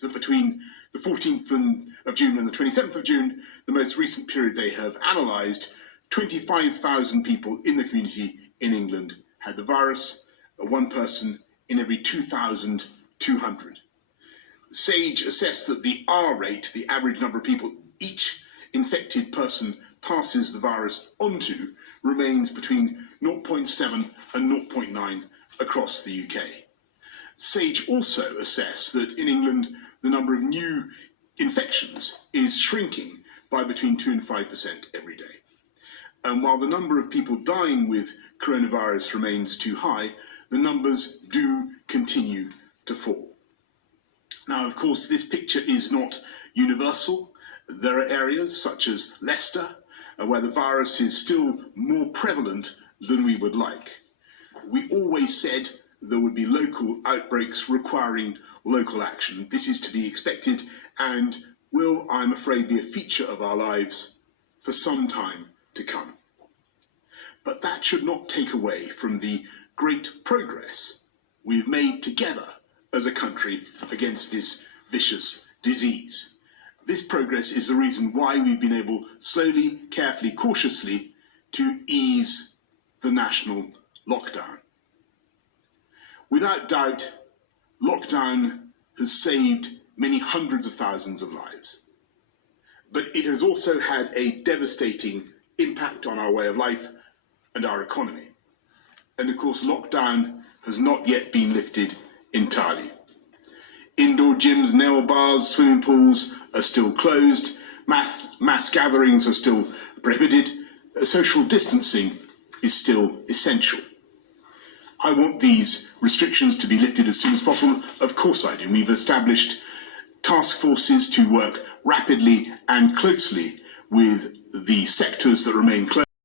that between the 14th of June and the 27th of June, the most recent period they have analysed, 25,000 people in the community in England had the virus, one person in every 2,200. SAGE assessed that the R rate, the average number of people each infected person passes the virus onto, remains between 0.7 and 0.9 across the UK. SAGE also assessed that in England the number of new infections is shrinking by between 2 and 5% every day. And while the number of people dying with coronavirus remains too high, the numbers do continue to fall. Now, of course, this picture is not universal. There are areas such as Leicester where the virus is still more prevalent than we would like. We always said there would be local outbreaks requiring local action. This is to be expected and will, I'm afraid, be a feature of our lives for some time to come. But that should not take away from the great progress we've made together as a country against this vicious disease. This progress is the reason why we've been able slowly, carefully, cautiously to ease the national lockdown. Without doubt, lockdown has saved many hundreds of thousands of lives. But it has also had a devastating impact on our way of life and our economy. And of course, lockdown has not yet been lifted entirely. Indoor gyms, nail bars, swimming pools are still closed, mass gatherings are still prohibited, social distancing is still essential. I want these restrictions to be lifted as soon as possible. Of course I do. We've established task forces to work rapidly and closely with the sectors that remain closed.